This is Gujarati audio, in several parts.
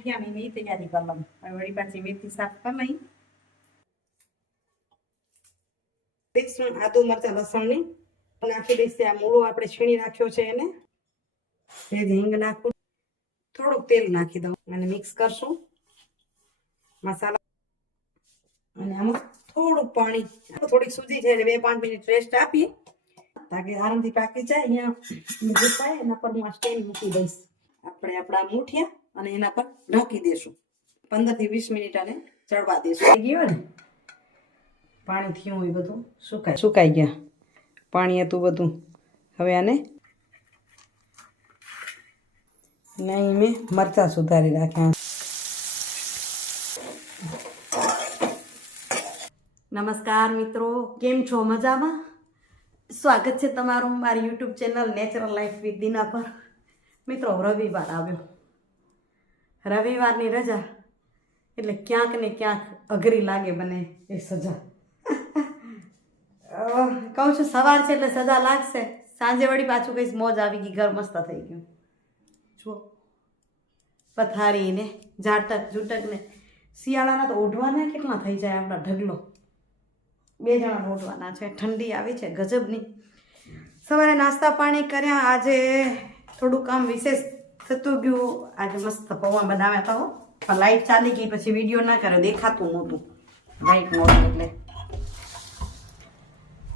મુઠિયાની મેં તૈયારી કરી લઉં. હવે વળી પાછી મેથી સાફ કરી લઈ. દઈશું આદુ મરચાં લસણની નાખી દઈશું. આ મૂળો આપણે છીણી રાખ્યો છે એને હિંગ નાખું, થોડુંક તેલ નાખી દઉં અને મિક્સ કરશું મસાલા. અને આમાં થોડુંક પાણી, થોડીક સૂજી છે 2-5 મિનિટ રેસ્ટ આપી તાકે આરામથી પાકી જાય. અહીંયા ગુસાય એના પર હું સ્ટેન્ડ મૂકી દઈશ. આપણે આપણા મુઠિયા અને એના પર ઢાંકી દઈશું 15 થી 20 મિનિટ અને ચડવા દઈશું. થઈ ગયું ને પાણી થયું હોય બધું સુકાઈ ગયા, પાણી હતું બધું. હવે આને નહીં મેં મરચાં સુધારી રાખ્યા. નમસ્કાર મિત્રો, કેમ છો? મજામાં? સ્વાગત છે તમારું મારી YouTube channel natural life with Dina પર. મિત્રો, રવિવાર આવ્યો. રવિવારની રજા એટલે ક્યાંક ને ક્યાંક અઘરી લાગે મને એ સજા. કહું છું સવાર છે એટલે સજા લાગશે, સાંજે વળી પાછું કહીશ મોજ આવી ગઈ, ઘર મસ્ત થઈ ગયું. જુઓ પથારી ને ઝાટક ઝૂટક ને શિયાળાના તો ઓઢવાના કેટલા થઈ જાય આપણા ઢગલો. 2 જણા ઓઢવાના છે, ઠંડી આવી છે ગજબની. સવારે નાસ્તા પાણી કર્યા. આજે થોડું કામ વિશેષ થતું ગયું. આજે મસ્ત પૌવા બનાવ્યા હતા પણ લાઈટ ચાલી ગઈ પછી વિડીયો ના કર્યો, દેખાતું નહોતું લાઈટ નહોતું. એટલે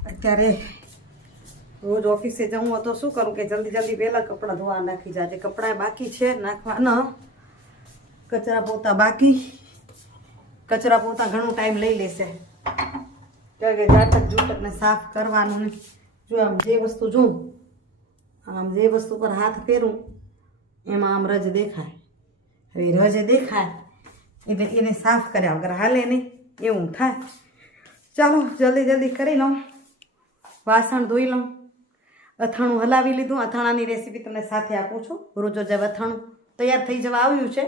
અત્યારે રોજ ઓફિસે જવું હોય તો શું કરું કે જલ્દી જલ્દી પહેલાં કપડાં ધોવા નાખી જાય. કપડાં બાકી છે નાખવાના, કચરા પોતા બાકી. કચરા પોતા ઘણું ટાઈમ લઈ લેશે કારણ કે ઝાટક ઝૂટકને સાફ કરવાનું ને. જો આમ જે વસ્તુ જોઉં, આમ જે વસ્તુ પર હાથ ફેરું એમાં આમ રજ દેખાય. હવે રજ દેખાય એટલે એને સાફ કર્યા વગર હાલે નહીં, એવું થાય. ચાલો જલ્દી જલ્દી કરી લઉં, વાસણ ધોઈ લઉં. અથાણું હલાવી લીધું. અથાણાની રેસીપી તમને સાથે આપું છું. રોજો જે અથાણું તૈયાર થઈ જવા આવ્યું છે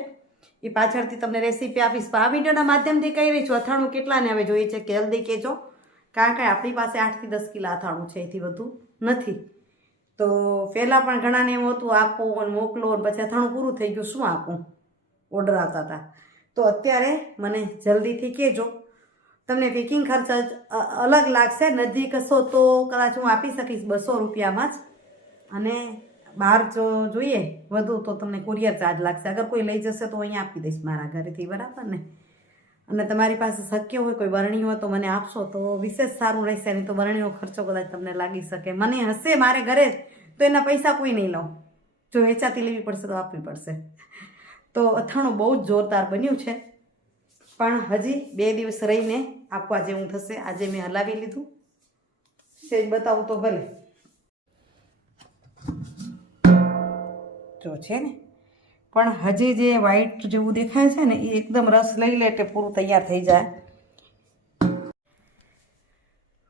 એ પાછળથી તમને રેસીપી આપીશ. આ વિડીયોના માધ્યમથી કહી રહી છું અથાણું કેટલાને હવે જોઈએ છે કે જલ્દી કહેજો, કારણ કે આપણી પાસે 8 થી 10 કિલો અથાણું છે, એથી વધુ નથી. તો પહેલાં પણ ઘણાને એમ હતું આપો અને મોકલો અને પછી અથાણું પૂરું થઈ ગયું, શું આપું, ઓર્ડર આવતા હતા. તો અત્યારે મને જલ્દીથી કહેજો. તમને પેકિંગ ખર્ચ અલગ લાગશે, નજીક હશો તો કદાચ હું આપી શકીશ 200 રૂપિયામાં જ, અને બહાર જો જોઈએ વધુ તો તમને કુરિયર ચાર્જ લાગશે. અગર કોઈ લઈ જશે તો અહીંયા આપી દઈશ મારા ઘરેથી, બરાબર ને? અને તમારી પાસે શક્ય હોય કોઈ બરણી હોય તો મને આપશો તો વિશેષ સારું રહેશે. નહીં તો બરણીનો ખર્ચો કદાચ તમને લાગી શકે. મને હશે મારે ઘરે તો એના પૈસા કોઈ નહીં લઉં, જો વેચાતી લેવી પડશે તો આપવી પડશે. તો અથાણું બહુ જ જોરદાર બન્યું છે, પણ હજી 2 દિવસ રહીને આપવા જેવું થશે. આજે મેં હલાવી લીધું, સેજ બતાવું તો ભલે. જો છે ને, પણ હજી જે વ્હાઈટ જેવું દેખાય છે ને એ એકદમ રસ લઈ લે એટલે પૂરું તૈયાર થઈ જાય.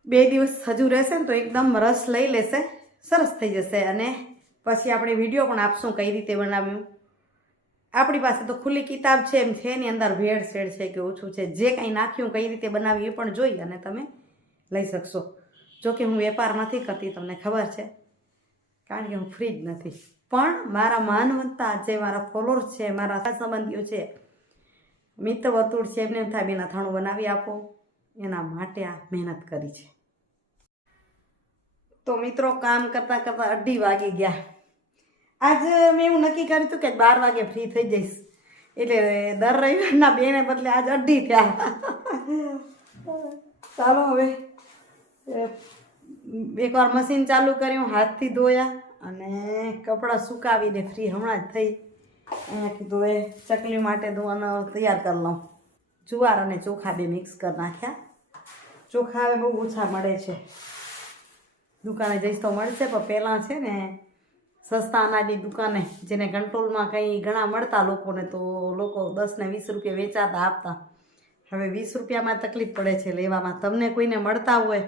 2 દિવસ હજુ રહેશે ને તો એકદમ રસ લઈ લેશે, સરસ થઈ જશે. અને પછી આપણે વિડીયો પણ આપશું કઈ રીતે બનાવ્યું. આપણી પાસે તો ખુલ્લી કિતાબ છે એમ છે, એની અંદર ભેળસેળ છે કે ઓછું છે, જે કંઈ નાખ્યું કઈ રીતે બનાવ્યું એ પણ જોઈ અને તમે લઈ શકશો. જોકે હું વેપાર નથી કરતી, તમને ખબર છે, કારણ કે હું ફ્રી જ નથી. પણ મારા માનવંતા જે મારા ફોલોઅર્સ છે, મારા સંબંધીઓ છે, મિત્ર વર્તુળ છે, એમને એમ થાય બેન અથાણું બનાવી આપો, એના માટે આ મહેનત કરી છે. તો મિત્રો, કામ કરતાં કરતાં 2:30 વાગી ગયા. આજ મેં એવું નક્કી કર્યું હતું કે 12 વાગે ફ્રી થઈ જઈશ, એટલે દર રવિવારના 2 ને બદલે આજ 2:30 થયા. ચાલો હવે એકવાર મશીન ચાલુ કર્યું, હાથથી ધોયા અને કપડાં સુકાવીને ફ્રી હમણાં જ થઈ. અહીંયા કીધું એ ચકલી માટે ધોવાનું તૈયાર કરી લઉં. જુવાર અને ચોખા 2 મિક્સ કરી નાખ્યા. ચોખા હવે બહુ ઓછા મળે છે, દુકાને જઈશ તો મળશે, પણ પહેલાં છે ને સસ્તા અનાજની દુકાને જેને કંટ્રોલમાં કંઈ ઘણા મળતા લોકોને, તો લોકો 10 ને 20 રૂપિયા વેચાતા આપતા. હવે 20 રૂપિયામાં તકલીફ પડે છે લેવામાં. તમને કોઈને મળતા હોય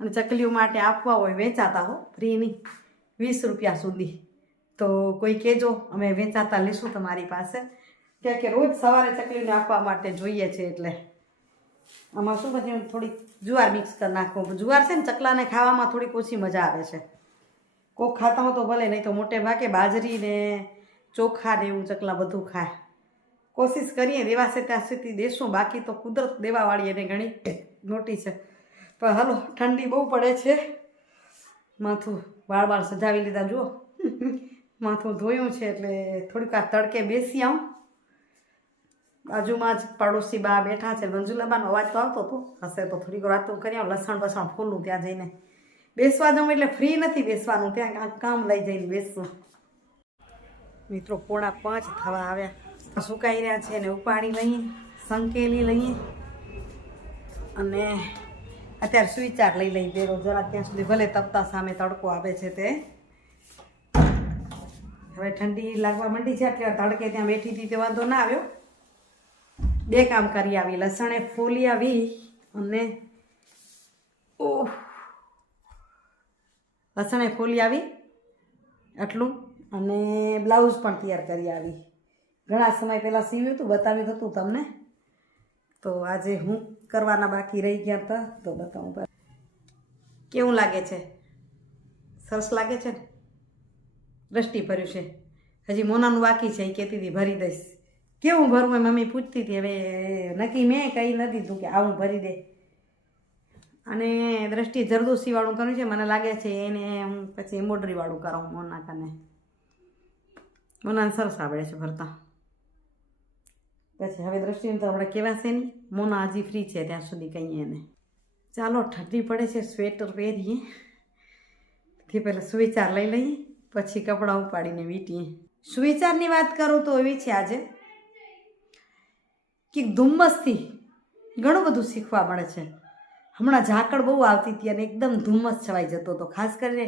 અને ચકલીઓ માટે આપવા હોય વેચાતા હો, ફ્રી નહીં, 20 રૂપિયા સુધી, તો કોઈ કહેજો, અમે વેચાતા લેશું તમારી પાસે. કે રોજ સવારે ચકલીને આપવા માટે જોઈએ છે. એટલે આમાં શું પછી થોડીક જુવાર મિક્સ કરી નાખો. જુવાર છે ને ચકલાને ખાવામાં થોડીક ઓછી મજા આવે છે. કોક ખાતા હો તો ભલે, નહીં તો મોટે ભાગે બાજરી ને ચોખા ને એવું ચકલા બધું ખાય. કોશિશ કરીએ દેવાશે ત્યાં સુધી દેશું, બાકી તો કુદરત દેવાવાળી એને ઘણી મોટી છે. પણ હાલો, ઠંડી બહુ પડે છે. માથું વાળ સજાવી લીધા, જુઓ માથું ધોયું છે એટલે થોડીક આ તડકે બેસી આવું. બાજુમાં જ પડોશી બા બેઠા છે, મંજુલાબાનો અવાજ તો આવતો હતો હશે, તો થોડીક વાતો કરી આવું. લસણ બસણ ફૂલું ત્યાં જઈને બેસવા જાઉં એટલે ફ્રી નથી બેસવાનું, ત્યાં કામ લઈ જઈને બેસવું. મિત્રો 4:45 થવા આવ્યા, સુકાઈ રહ્યા છે એને ઉપાડી લઈએ, સંકેલી લઈએ અને અત્યારે સ્વીચાર લઈ લઈ બેરો જરા ત્યાં સુધી, ભલે તપતા સામે તડકો આવે છે તે. હવે ઠંડી લાગવા માંડી છે એટલે તડકે ત્યાં બેઠી હતી તે વાંધો ના આવ્યો. 2 કામ કરી આવી, લસણે ફોલી આવી અને લસણે ફોલી આવી આટલું, અને બ્લાઉઝ પણ તૈયાર કરી આવી. ઘણા સમય પહેલાં સીવ્યું હતું, બતાવ્યું હતું તમને, તો આજે હું કરવાના બાકી રહી ગયા હતા તો બતાવું. કેવું લાગે છે? સરસ લાગે છે ને? દ્રષ્ટિ ભર્યું છે. હજી મોનાનું બાકી છે, એ કહેતી હતી ભરી દઈશ. કેવું ભરવું એ મમ્મી પૂછતી હતી. હવે નક્કી મેં કહી નથી દીધું કે આવું ભરી દે. અને દ્રષ્ટિએ જરદોશીવાળું કર્યું છે, મને લાગે છે એને હું પછી એમ્બ્રોઇડરીવાળું કરાવું મોના કને. મોનાને સરસ આવડે છે ભરતા. પછી હવે દ્રષ્ટિને તો આપણે કહેવાશે નહીં, મોના હજી ફ્રી છે ત્યાં સુધી કહીએ એને. ચાલો, ઠંડી પડે છે, સ્વેટર પહેરીએ. તે પહેલાં સુવિચાર લઈ લઈએ, પછી કપડાં ઉપાડીને વીંટીએ. સુવિચારની વાત કરું તો એવી છે આજે કે ધુમ્મસથી ઘણું બધું શીખવા મળે છે. હમણાં ઝાકળ બહુ આવતી હતી અને એકદમ ધુમ્મસ છવાઈ જતો હતો. ખાસ કરીને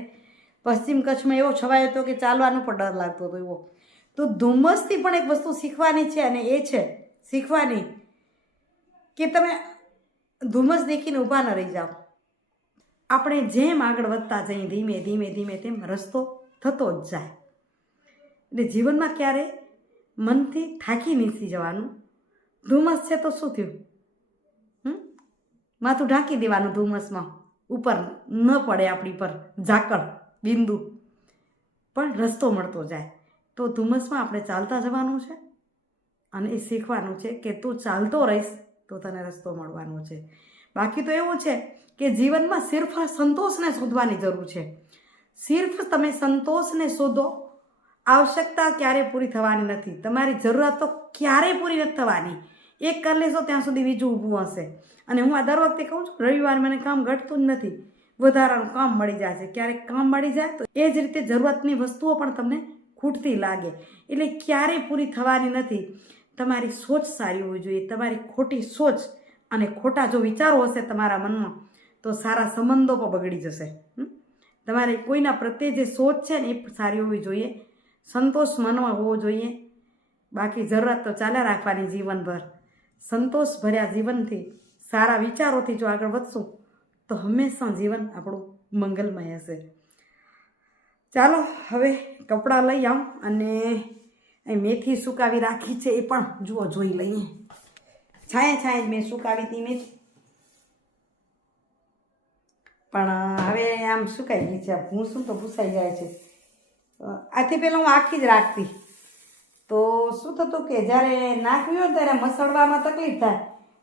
પશ્ચિમ કચ્છમાં એવો છવાયો હતો કે ચાલવાનો પણ ડર લાગતો હતો એવો. તો ધુમ્મસથી પણ એક વસ્તુ શીખવાની છે, અને એ છે શીખવાની કે તમે ધુમ્મસ દેખીને ઊભા ન રહી જાઓ. આપણે જેમ આગળ વધતા જઈએ ધીમે ધીમે ધીમે તેમ રસ્તો થતો જ જાય. એટલે જીવનમાં ક્યારેય મનથી થાકી નથી જવાનું. ધુમ્મસ છે તો શું થયું? માથું ઢાંકી દેવાનું ધુમ્મસમાં, ઉપર ન પડે આપણી પર ઝાકળ બિંદુ, પણ રસ્તો મળતો જાય. તો ધુમ્મસમાં આપણે ચાલતા જવાનું છે અને એ શીખવાનું છે કે તું ચાલતો રહીશ તો તને રસ્તો મળવાનો છે. બાકી તો એવું છે કે જીવનમાં સિર્ફ સંતોષને શોધવાની જરૂર છે. સિર્ફ તમે સંતોષને શોધો, આવશ્યકતા ક્યારેય પૂરી થવાની નથી. તમારી જરૂરિયાતો ક્યારેય પૂરી નથી થવાની. એક કરી લેશો ત્યાં સુધી બીજું ઊભું હશે. અને હું આ દર વખતે કહું છું, રવિવારે મને કામ ઘટતું જ નથી, વધારાનું કામ મળી જાય છે. ક્યારેક કામ મળી જાય તો એ જ રીતે જરૂરિયાતની વસ્તુઓ પણ તમને ખૂટતી લાગે, એટલે ક્યારેય પૂરી થવાની નથી. તમારી સોચ સારી હોવી જોઈએ. તમારી ખોટી સોચ અને ખોટા જો વિચારો હશે તમારા મનમાં તો સારા સંબંધો પણ બગડી જશે. તમારે કોઈના પ્રત્યે જે સોચ છે ને એ સારી હોવી જોઈએ. સંતોષ મનમાં હોવો જોઈએ. બાકી જરૂરત તો ચાલ્યા રાખવાની જીવનભર. સંતોષ ભર્યા જીવનથી, સારા વિચારોથી જો આગળ વધશું તો હંમેશા જીવન આપણું મંગલમય હશે. ચાલો, હવે કપડાં લઈ આવું અને મેથી સુકાવી રાખી છે એ પણ જુઓ જોઈ લઈએ. છાંયે જ મેં સુકાવી હતી મેથી, પણ હવે આમ સુકાઈ ગઈ છે. હું શું તો ભૂસાઈ જાય છે. આથી પહેલાં હું આખી જ રાખતી, તો શું થતું કે જ્યારે નાખવી હોય ત્યારે મસળવામાં તકલીફ થાય,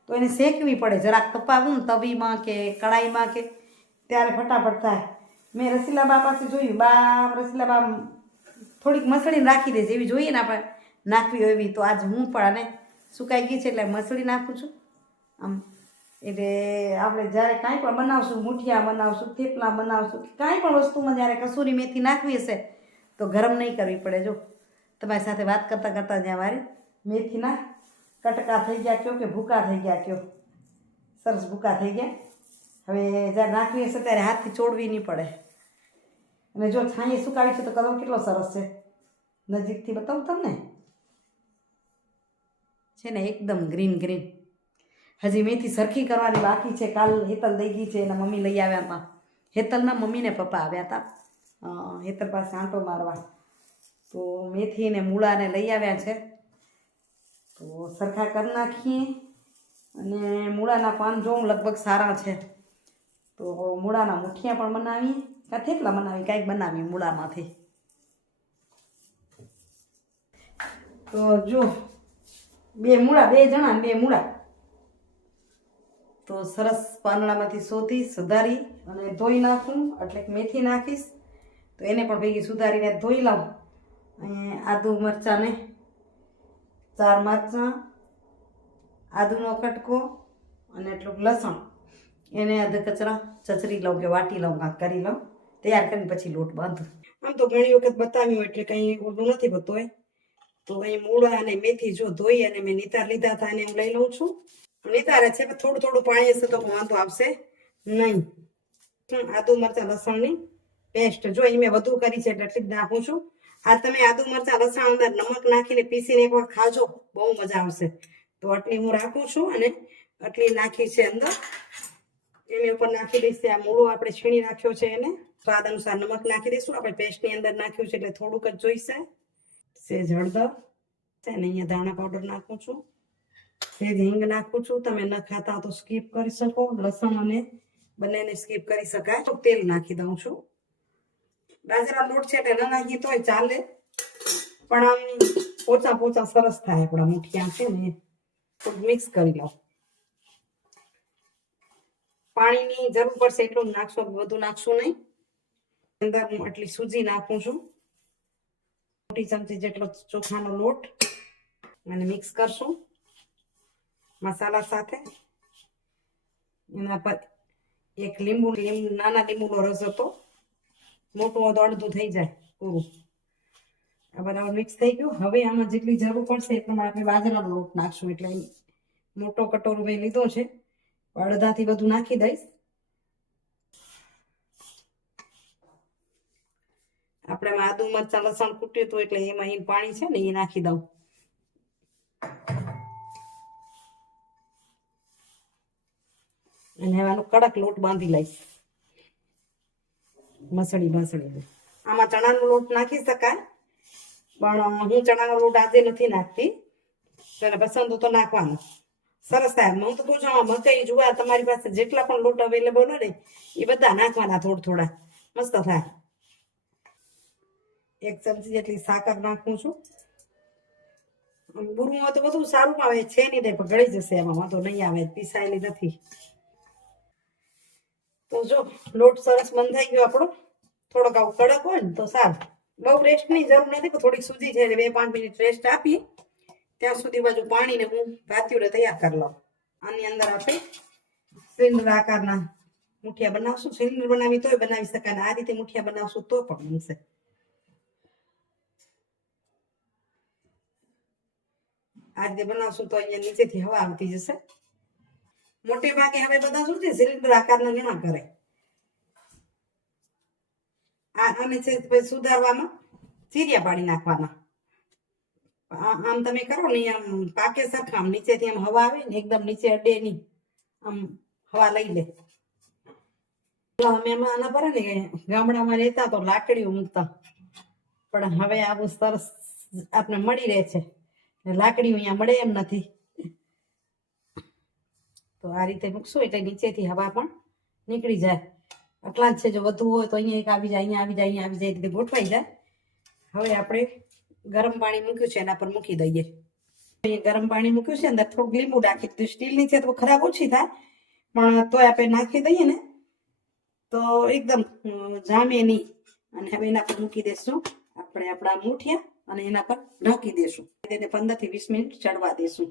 તો એને શેકવી પડે. જરાક તપાવું તવીમાં કે કડાઈમાં કે ત્યારે ફટાફટ થાય. મેં રસીલાબા પાસે જોયું, રસીલાબા થોડીક મસળીને રાખી દે, જેવી જોઈએ ને આપણે નાખવી હોય એવી. તો આજ હું પણ આને સુકાઈ ગઈ છે એટલે મસળી નાખું છું આમ. એટલે આપણે જ્યારે કાંઈ પણ બનાવશું, મુઠિયા બનાવશું, થેપલા બનાવશું, કાંઈ પણ વસ્તુમાં જ્યારે કસૂરી મેથી નાખવી હશે તો ગરમ નહીં કરવી પડે. જો તમારી સાથે વાત કરતાં કરતાં જ્યાં મારી મેથીના કટકા થઈ ગયા કયો કે ભૂકા થઈ ગયા કયો, સરસ ભૂકા થઈ ગયા. હવે જ્યારે નાખવી હશે ત્યારે હાથથી ચોડવી નહીં પડે. અને જો છાંયે સુકાવી છે તો કલર કેટલો સરસ છે, નજીકથી બતાવું તમને, છે ને એકદમ ગ્રીન ગ્રીન. હજી મેથી સરખી કરવાની બાકી છે. કાલ હેતલ દઈ ગઈ છે, એના મમ્મી લઈ આવ્યા હતા. હેતલના મમ્મીને પપ્પા આવ્યા હતા હેતલ પાસે આંટો મારવા, તો મેથી ને મૂળાને લઈ આવ્યા છે. તો સરખા કરી નાખીએ. અને મૂળાના પાન જોઉં લગભગ સારા છે, તો મૂળાના મુઠિયા પણ બનાવીએ, કાં થેપલા બનાવી, કાંઈક બનાવીએ મૂળામાંથી. તો જો બે મૂળા, 2 જણા ને 2 મૂળા. તો સરસ પાંદડામાંથી શોધી સુધારી અને ધોઈ નાખું. એટલે કે મેથી નાખીશ તો એને પણ ભેગી સુધારીને ધોઈ લઉં. અને આદુ મરચાંને 4 મરચાં, આદુનો કટકો અને એટલું લસણ એને અધ કચરા ચચરી લઉં કે વાટી લઉં, કાંક કરી લઉં. તૈયાર કરીને પછી લોટ બાંધું. આમ તો ઘણી વખત બતાવ્યું એટલે કંઈ ઓલું નથી બતું. તો અહીં મૂળા અને મેથી જો ધોઈ અને મેં નિતાર લીધા હતા એને હું લઈ લઉં છું. નિતારે છે પણ થોડું થોડું પાણી હશે તો વાંધો આવશે નહીં. આદુ મરચાં લસણની પેસ્ટ જો અહીં મેં વધુ કરી છે એટલે એટલી જ નાખું છું. આ તમે આદુ મરચાં લસણ અંદર નમક નાખીને પીસીને એક વખત ખાજો, બહુ મજા આવશે. તો આટલી હું રાખું છું અને આટલી નાખી છે અંદર. એની ઉપર નાખી દઈશ આ મૂળું આપણે છીણી રાખ્યો છે એને. સ્વાદ અનુસાર નમક નાખી દઈશું. આપણે પેસ્ટની અંદર નાખ્યું છે એટલે થોડુંક જ જોઈશે. સેજ હળદર છે ને અહીંયા ધાણા પાવડર નાખું છું. સેજ હિંગ નાખું છું. તમે ન ખાતા તો સ્કીપ કરી શકો. લસણ અને બંનેને સ્કીપ કરી શકાય. તો તેલ નાખી દઉં છું. બાજરા લોટ છે એટલે ન નાખીએ તોય ચાલે, પણ આમ પોચા પોચા સરસ થાય. આપણા મુઠિયા છે ને થોડું મિક્સ કરી લઉં. પાણીની જરૂર પડશે એટલું જ નાખશું, બધું નાખશું નહીં. અંદર હું આટલી સૂજી નાખું છું, મોટી ચમચી જેટલો ચોખાનો લોટ, અને મિક્સ કરશું મસાલા સાથે. એના પર એક લીંબુ નાના લીંબુનો રસ હતો, મોટું તો અડધું થઈ જાય પૂરું. આ બરાબર મિક્સ થઈ ગયું. હવે આમાં જેટલી જરૂર પડશે એ પ્રમાણે આપણે બાજરાનો લોટ નાખશું. એટલે મોટો કટોરો મેં લીધો છે, અડધાથી બધું નાખી દઈશ. આપણે આદુ મરચાં લસણ કૂટ્યું હતું એટલે એમાં એ પાણી છે ને એ નાખી દઉં. અને હવે આનો કડક લોટ બાંધી લઈશ મસળી. આમાં ચણાનો લોટ નાખી શકાય, પણ હું ચણાનો લોટ આજે નથી નાખતી. તને પસંદ તો નાખવાનો, સરસ થાય. હું તો કહું છું મકાઈ જુવાર તમારી પાસે જેટલા પણ લોટ અવેલેબલ હોય ને એ બધા નાખવાના, થોડા મસ્ત થાય. 1 ચમચી જેટલી સાકર નાખું છું. બુરું હોય તો બધું સારું આવે છે નહીં, પણ ગળી જશે એમાં, વાંધો નહીં આવે, પીસાયેલી નથી. તો જો લોટ સરસ બંધાઈ ગયો આપણો. થોડોક આવું કડક હોય ને તો સારું. બહુ રેસ્ટની જરૂર નથી, થોડીક સૂજી છે 2-5 મિનિટ રેસ્ટ આપી ત્યાં સુધી બાજુ પાણીને હું ભાતીઓને તૈયાર કરી લઉં. આની અંદર આપણે સિલિન્ડર આકારના મુઠિયા બનાવશું. સિલિન્ડર બનાવી તોય બનાવી શકાય, ને આ રીતે મુઠિયા બનાવશું તો પણ બનશે. આ રીતે બનાવશું તો અહીંયા નીચેથી હવા આવતી જશે. મોટે ભાગે હવે બધા શું છે સિલિન્ડર આકારના ઘણા કરે. આને છે સુધારવામાં ચીરિયા પાડી નાખવાના. આમ તમે કરો ને આમ પાકે સરખા, આમ નીચેથી આમ હવા આવે ને એકદમ નીચે અડે નહીં, આમ હવા લઈ લે. અમે આના પર ને ગામડામાં રહેતા તો લાકડીઓ મૂકતા, પણ હવે આવું સરસ આપણે મળી રહે છે. લાકડીઓ અહીંયા મળે એમ નથી, તો આ રીતે મૂકશું એટલે નીચેથી હવા પણ નીકળી જાય. આટલા જ છે. જો વધુ હોય તો અહીંયા એક આવી જાય, અહીંયા આવી જાય, અહીંયા આવી જાય, રીતે ગોઠવાઈ જાય. હવે આપણે ગરમ પાણી મૂક્યું છે એના પર મૂકી દઈએ. ગરમ પાણી મૂક્યું છે, અંદર થોડુંક લીંબુ નાખી દીધું. સ્ટીલની છે તો ખરાબ ઓછી થાય, પણ તોય આપણે નાખી દઈએ ને તો એકદમ જામે નહીં. અને હવે એના પર મૂકી દઈશું આપણે આપણા મુઠિયા, અને એના પર ઢાંકી દઈશું. તેને 15 થી 20 મિનિટ ચડવા દઈશું.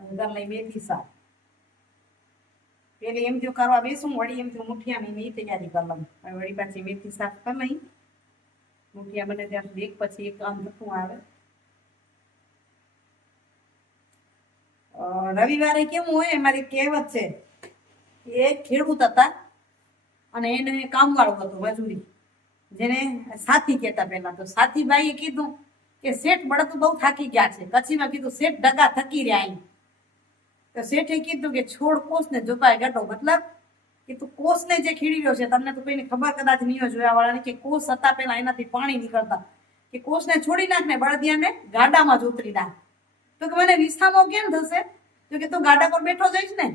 અંદર લઈ મેથી શાક પેલી એમ જો કરવા બેસું, વળી એમ જો મુઠિયાની તૈયારી કરી લઉં. વળી પાછી મેથી શાક કરી લઈ. મુઠિયા બને ત્યાં સુધી એક પછી એક કામ થતું આવે. રવિવારે કેવું હોય, અમારી કહેવત છે, એ ખેડૂત હતા અને એને કામવાળો હતો મજૂરી, જેને સાથી કહેતા. પહેલા તો સાથીભાઈએ કીધું કે શેઠ બળદ બહુ થાકી ગયા છે. કચ્છીમાં કીધું શેઠ ડગા થકી રહ્યા અહીં. તો શેઠે કીધું કે છોડ કોષને જોપાય ગટો, મતલબ કે તું કોષને જે ખીડી રહ્યો છે, તમને તો કોઈને ખબર કદાચ નહીં હોય જોયા વાળાને, કે કોષ હતા પેલા એનાથી પાણી નીકળતા, કે કોષને છોડી નાખ ને બળદિયાને ગાડામાં જ ઉતરી નાખ. તો કે મને વિસામો કેમ થશે? તો કે તું ગાડા પર બેઠો જઈશ ને,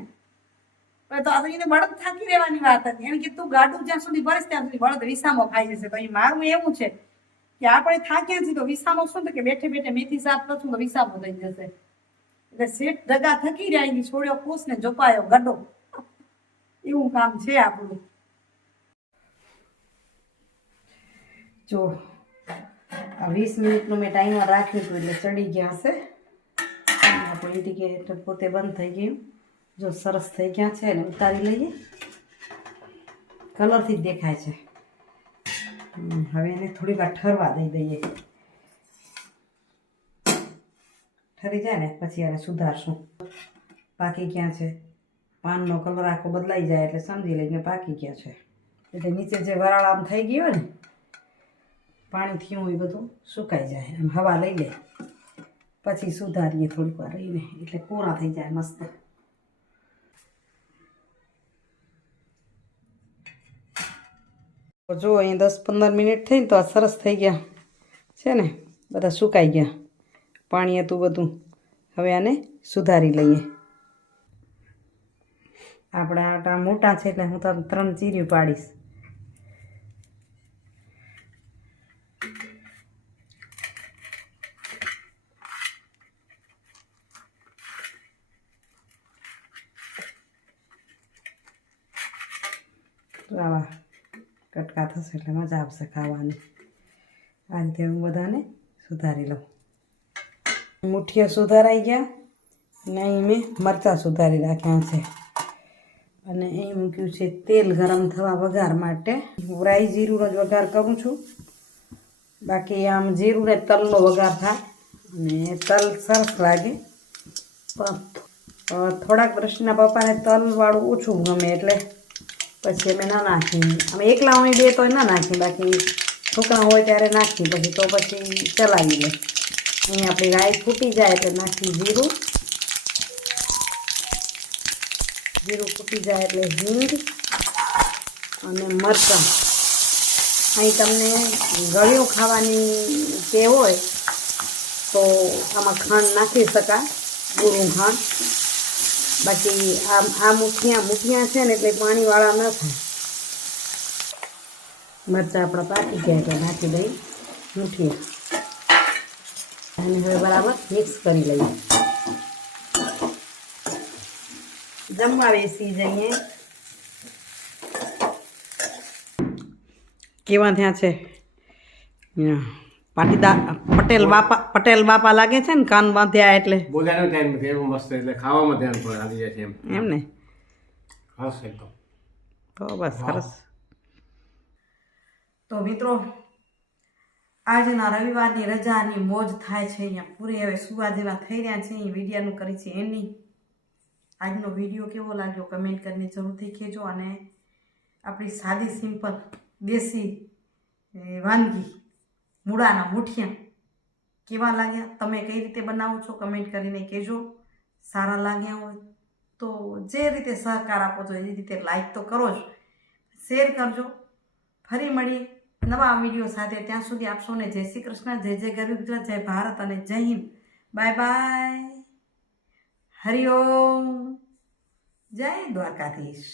તો એને બળદ થાકી રહેવાની વાત હતી. એમ કે તું ગાડું જ્યાં સુધી ભરીશ ત્યાં સુધી બળદ વિસામો ખાઈ જશે. તો અહીં મારું એવું છે કે આપણે થાક્યા છીએ તો વિસામો શું તો કે બેઠે બેઠે મેથી સાફ કરશું તો વિસામો થઈ જશે. એટલે શેઠ ડગા થકી રહ્યા એની છોડ્યો ખુશ ને જોપાયો ગડો, એવું કામ છે આપણું. જો આ 20 મિનિટનું મેં ટાઈમર રાખ્યું હતું એટલે ચડી ગયા હશે. આપણે ઇન્ડિકેટર પોતે બંધ થઈ ગયું. જો સરસ થઈ ગયા છે ને ઉતારી લઈએ. કલરથી જ દેખાય છે. હવે એને થોડી વાર ઠરવા દઈ દઈએ. ઠરી જાય ને પછી એને સુધારશું. પાકી ક્યાં છે, પાનનો કલર આખો બદલાઈ જાય એટલે સમજી લઈએ પાકી ગયા છે. એટલે નીચે જે વરાળ આમ થઈ ગયો ને પાણી થયું એ બધું સુકાઈ જાય. આમ હવા લઈ લે પછી સુધારીએ થોડીક વાર રહીને એટલે કોરા થઈ જાય મસ્ત. જો અહીં 10-15 મિનિટ થઈને તો આ સરસ થઈ ગયા છે ને, બધા સુકાઈ ગયા. પાણી હતું બધું. હવે આને સુધારી લઈએ. આપણા આટા મોટા છે એટલે હું તો 3 ચીરીઓ પાડીશ. તો આવા કટકા થશે એટલે મજા આવશે ખાવાની. આ રીતે હું બધાને સુધારી લઉં. મુઠ્ઠીઓ સુધારાઈ ગયા ને અહીં મેં મરચાં સુધારી રાખ્યા છે અને અહીં મૂક્યું છે તેલ ગરમ થવા વઘાર માટે. હું રાઈ જીરુંનો જ વઘાર કરું છું. બાકી આમ જીરું ને તલનો વઘાર થાય અને તલ સરસ લાગે. પણ થોડાક વર્ષના પપ્પાને તલવાળું ઓછું ગમે એટલે પછી અમે ના નાખીએ. અમે એકલા હોય બે તો ના નાખીએ, બાકી છોકરા હોય ત્યારે નાખીએ. પછી તો પછી ચલાવી લે. અહીં આપણી રાઈ ફૂટી જાય એટલે નાખી જીરું. જીરું ફૂટી જાય એટલે હિંગ અને મરચાં. અહીં તમને ગળ્યું ખાવાની ટેવ હોય તો આમાં ખાંડ નાખી શકાય, ગોળું ખાંડ. બાકી આ મુઠિયા છે ને એટલે પાણીવાળા ન થાય. મરચાં આપણા પાકી ગયા એટલે નાખી દઈ મુઠિયા અને હવે બરાબર મિક્સ કરી લઈએ. જમવા બેસી જઈએ. કેવા ત્યાં છે પાટીદાર પટેલ બાપા લાગે છે ને, કાન બાંધ્યા એટલે બોલવાનો ટાઈમ નથી. એવું મસ્ત એટલે ખાવામાં ધ્યાન પણ આવી જાય છે એમ ને. ખાસ એકદમ તો બસ સરસ. તો મિત્રો આજના રવિવારની રજાની મોજ થાય છે અહીંયા પૂરી. હવે સુવા જેવા થઈ રહ્યા છે. અહીં વિડીયાનું કરી છે એની. આજનો વિડીયો કેવો લાગ્યો કમેન્ટ કરીને જરૂરથી કહેજો. અને આપણી સાદી સિમ્પલ દેશી વાનગી મૂળાના મુઠિયા કેવા લાગ્યા, તમે કઈ રીતે બનાવો છો કમેન્ટ કરીને કહેજો. સારા લાગ્યા હોય તો જે રીતે સહકાર આપો છો એ રીતે લાઈક તો કરો જ, શેર કરજો. ફરી મળી નવા વિડીયો સાથે. ત્યાં સુધી આપશો ને જય શ્રી કૃષ્ણ, જય જય ગરવી ગુજરાત, જય ભારત અને જય હિન્દ. Bye bye. હરિઓમ. જય દ્વારકાધીશ.